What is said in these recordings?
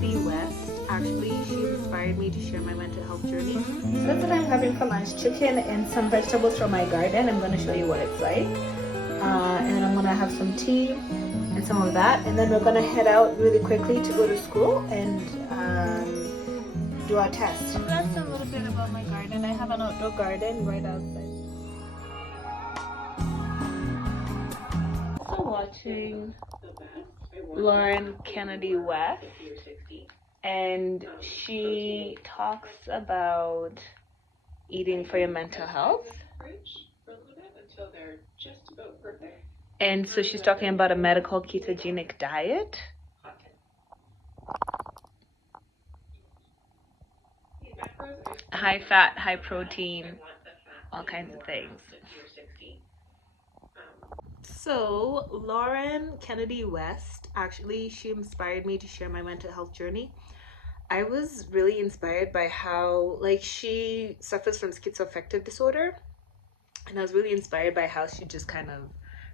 Kennedy West. Actually, she inspired me to share my mental health journey. So that's what I'm having for lunch: chicken and some vegetables from my garden. I'm going to show you what it's like. And then I'm going to have some tea and some of that. And then we're going to head out really quickly to go to school and do our test. So that's a little bit about my garden. I have an outdoor garden right outside. Also watching Lauren Kennedy West, and she talks about eating for your mental health. And so she's talking about a medical ketogenic diet. High fat, high protein, all kinds of things. So Lauren Kennedy West, actually, she inspired me to share my mental health journey. I was really inspired by how, like, she suffers from schizoaffective disorder, and I was really inspired by how she just kind of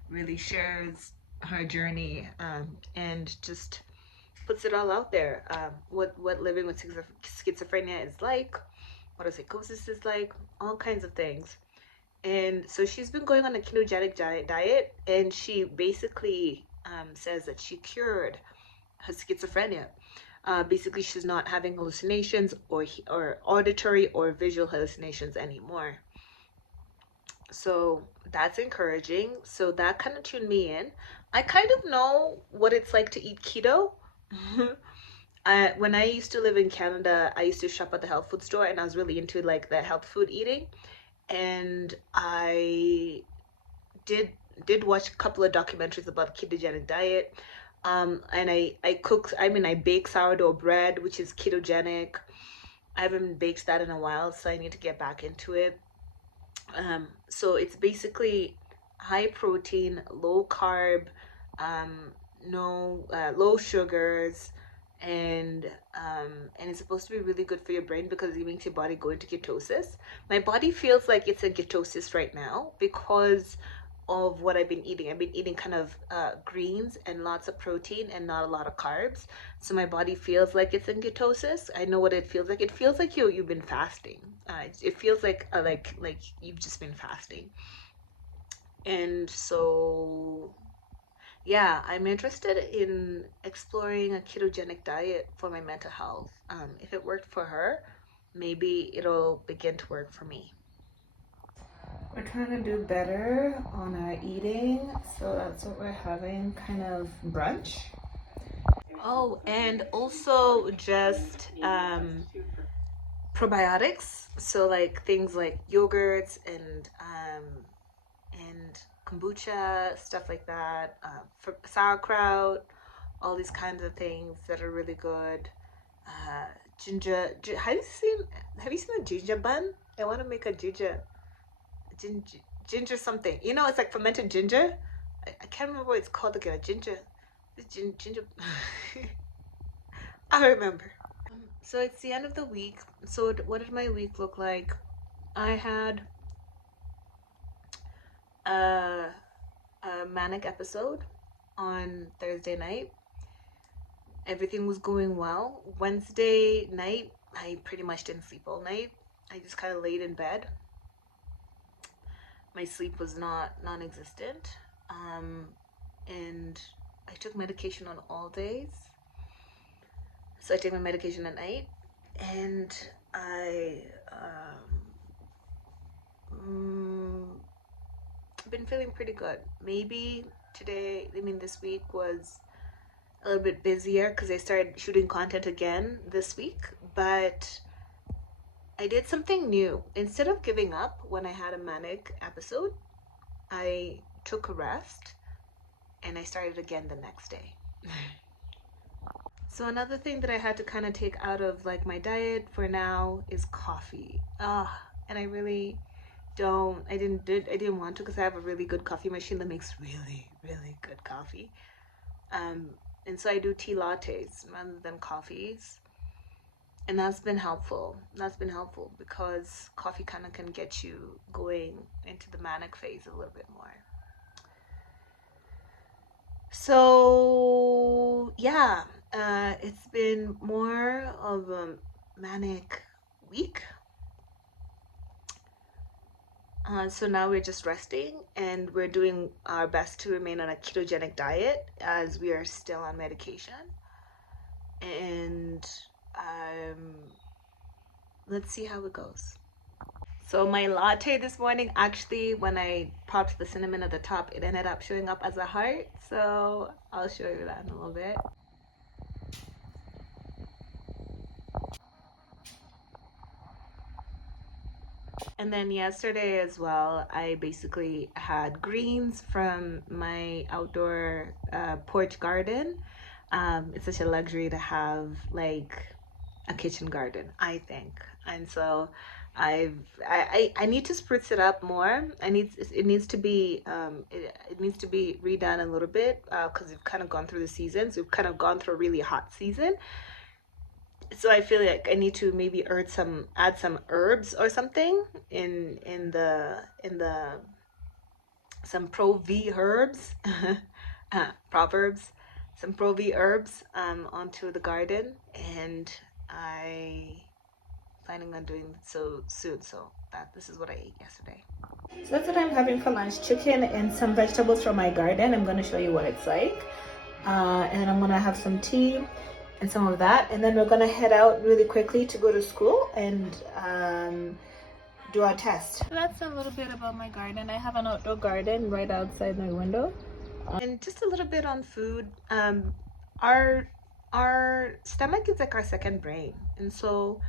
really shares her journey and just puts it all out there. What living with schizophrenia is like, what a psychosis is like, all kinds of things. And so she's been going on a ketogenic diet, and she basically says that she cured her schizophrenia. Basically, she's not having hallucinations or auditory or visual hallucinations anymore. So that's encouraging. So that kind of tuned me in. I kind of know what it's like to eat keto. When I used to live in Canada, I used to shop at the health food store, and I was really into like the health food eating. And I did watch a couple of documentaries about ketogenic diet. And I bake sourdough bread, which is ketogenic. I haven't baked that in a while, so I need to get back into it. So it's basically high protein, low carb, low sugars, and it's supposed to be really good for your brain because it makes your body go into ketosis. My body feels like it's in ketosis right now because of what I've been eating. I've been eating kind of greens and lots of protein and not a lot of carbs. So my body feels like it's in ketosis. I know what it feels like. It feels like you've been fasting. It feels like you've just been fasting. And so yeah, I'm interested in exploring a ketogenic diet for my mental health. If it worked for her, maybe it'll begin to work for me. We're trying to do better on our eating, so that's what we're having, kind of brunch. Oh, and also just probiotics, so like things like yogurts and kombucha, stuff like that, for sauerkraut, all these kinds of things that are really good. Ginger. Have you seen a ginger bun? I want to make a ginger something. You know, it's like fermented ginger. I can't remember what it's called again. Ginger. I remember. So it's the end of the week. So what did my week look like? I had a manic episode on Thursday night. Everything was going well. Wednesday night, I pretty much didn't sleep all night. I just kind of laid in bed. My sleep was non-existent. And I took medication on all days. So I take my medication at night, and I've been feeling pretty good. Maybe this week was a little bit busier because I started shooting content again this week, but I did something new. Instead of giving up when I had a manic episode, I took a rest and I started again the next day. So another thing that I had to kind of take out of like my diet for now is coffee. And I really I didn't want to because I have a really good coffee machine that makes really, really good coffee. And so I do tea lattes rather than coffees. And that's been helpful. Because coffee kind of can get you going into the manic phase a little bit more. So yeah, It's been more of a manic week. So now we're just resting and we're doing our best to remain on a ketogenic diet as we are still on medication. And um, let's see how it goes. So my latte this morning, actually, when I popped the cinnamon at the top, it ended up showing up as a heart. So I'll show you that in a little bit. And then yesterday as well, I basically had greens from my outdoor porch garden. It's such a luxury to have like a kitchen garden, I think. And so I need to spruce it up more. It needs to be it needs to be redone a little bit because we've kind of gone through the seasons. We've kind of gone through a really hot season, so I feel like I need to maybe add some herbs or something in the some pro V herbs, proverbs, some pro V herbs onto the garden, and I planning on doing so soon. So that this is what I ate yesterday. So that's what I'm having for lunch: chicken and some vegetables from my garden. I'm going to show you what it's like, and then I'm going to have some tea and some of that, and then we're gonna head out really quickly to go to school and do our test. So that's a little bit about my garden. I have an outdoor garden right outside my window. And just a little bit on food. Our our stomach is like our second brain, and so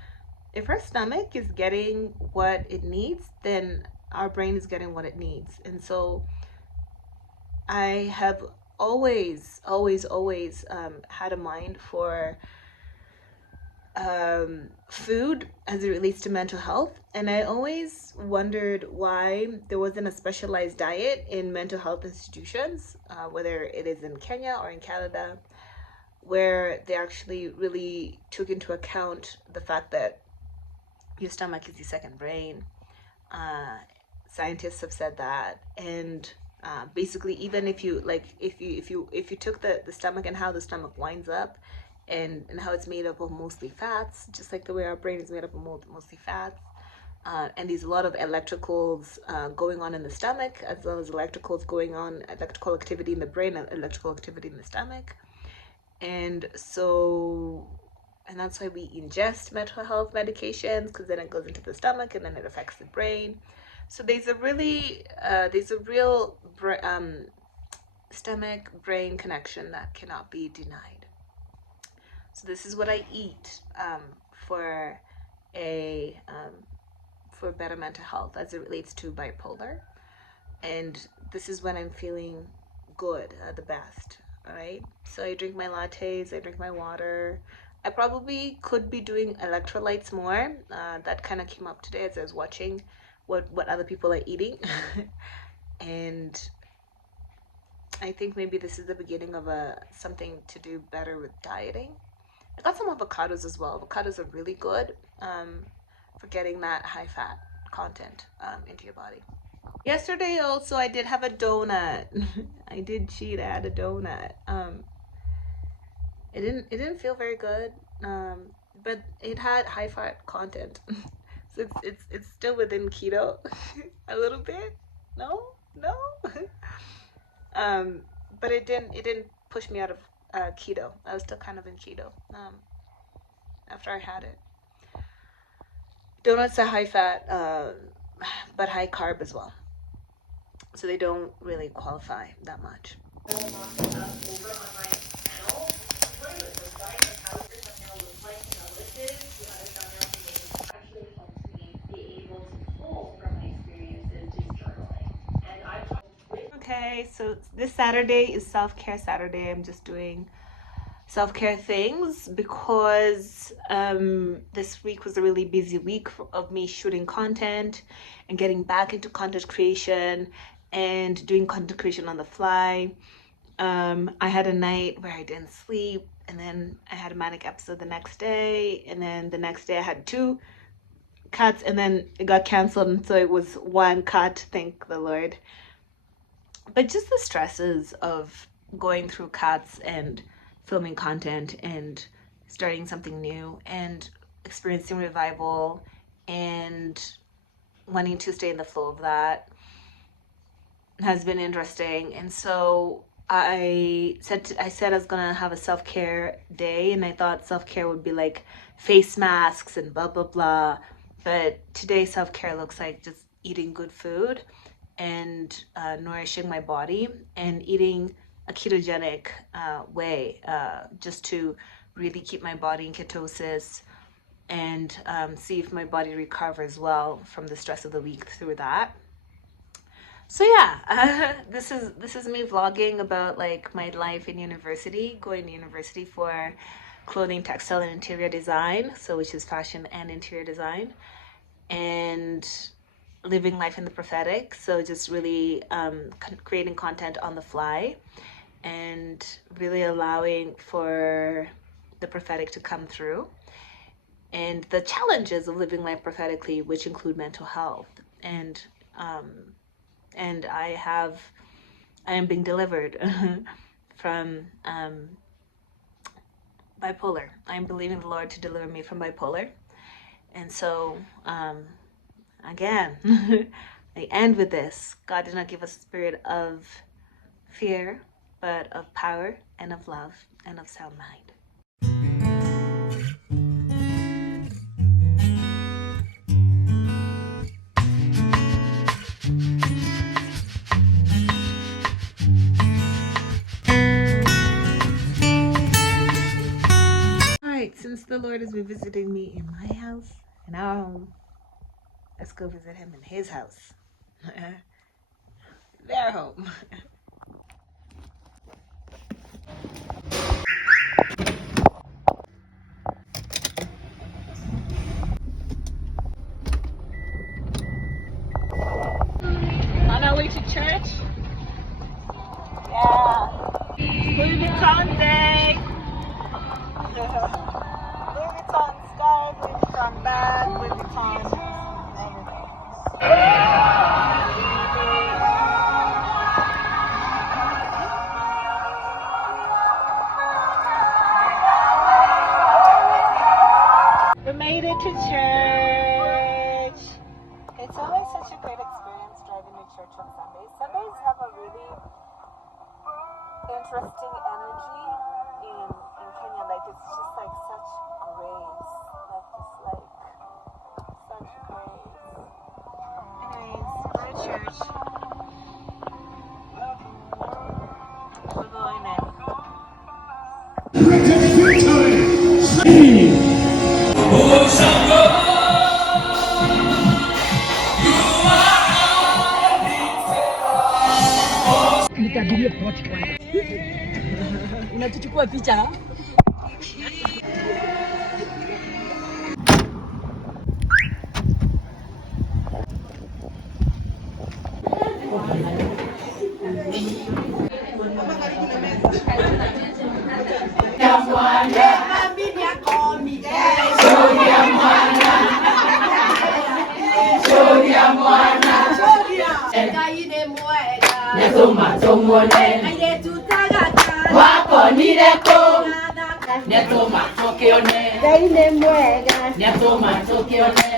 if our stomach is getting what it needs, then our brain is getting what it needs. And so I have always had a mind for food as it relates to mental health. And I always wondered why there wasn't a specialized diet in mental health institutions, whether it is in Kenya or in Canada, where they actually really took into account the fact that your stomach is your second brain. Scientists have said that, and basically, even if you like, if you took the stomach and how the stomach winds up, and how it's made up of mostly fats, just like the way our brain is made up of mostly fats. And there's a lot of electricals going on in the stomach, as well as electrical activity in the brain, and electrical activity in the stomach. And so, and that's why we ingest mental health medications, because then it goes into the stomach and then it affects the brain. So there's a real stomach brain connection that cannot be denied. So this is what I eat for for better mental health as it relates to bipolar, and this is when I'm feeling good, the best. All right. So I drink my lattes, I drink my water. I probably could be doing electrolytes more. That kind of came up today as I was watching what other people are eating, and I think maybe this is the beginning of something to do better with dieting. I got some avocados as well. Avocados are really good for getting that high fat content into your body. Yesterday also I did have a donut. I did cheat. I had a donut. It didn't feel very good, but it had high fat content. So it's still within keto a little bit. No, no. But it didn't push me out of keto. I was still kind of in keto after I had it. Donuts are high fat, but high carb as well. So they don't really qualify that much. Okay, so this Saturday is self-care Saturday. I'm just doing self-care things because this week was a really busy week of me shooting content and getting back into content creation and doing content creation on the fly. I had a night where I didn't sleep, and then I had a manic episode the next day, and then the next day I had two cuts, and then it got canceled, and so it was one cut, thank the Lord. But just the stresses of going through cuts and filming content and starting something new and experiencing revival and wanting to stay in the flow of that has been interesting. And so I said I was gonna have a self-care day, and I thought self-care would be like face masks and blah blah blah. But today self-care looks like just eating good food and nourishing my body and eating a ketogenic way, just to really keep my body in ketosis and see if my body recovers well from the stress of the week through that. So yeah, this is me vlogging about like my life in university, going to university for clothing, textile, and interior design, so which is fashion and interior design, and living life in the prophetic. So just really creating content on the fly and really allowing for the prophetic to come through, and the challenges of living life prophetically, which include mental health. And I am being delivered from bipolar. I am believing the Lord to deliver me from bipolar. And so, again, I end with this. God did not give us a spirit of fear, but of power and of love and of sound mind. Since the Lord has been visiting me in my house, in our home, let's go visit him in his house. Their home. On our way to church? Yeah. Louis Vuitton day. Louis Vuitton scarf, Louis Vuitton bag, Louis Vuitton everything. We made it to church. It's always such a great experience driving to church on Sundays. Sundays have a really interesting energy in Kenya. Like it's just like such grace, like just like such grace. Anyways, go to church. We're going in. Unatuchukua picha. Wako nireko Netoma tokione Gaine mwega Netoma tokione